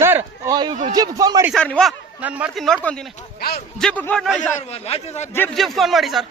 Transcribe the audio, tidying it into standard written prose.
sir zip phone ಮಾಡಿ sir ನೀವು ನಾನು ಮಾಡ್ತೀನಿ ನೋಡ್ಕೊಂತೀನಿ ಜಿಪ್ ನೋಡಿ ಸರ್ ಜಿಪ್ ಫೋನ್ ಮಾಡಿ ಸರ್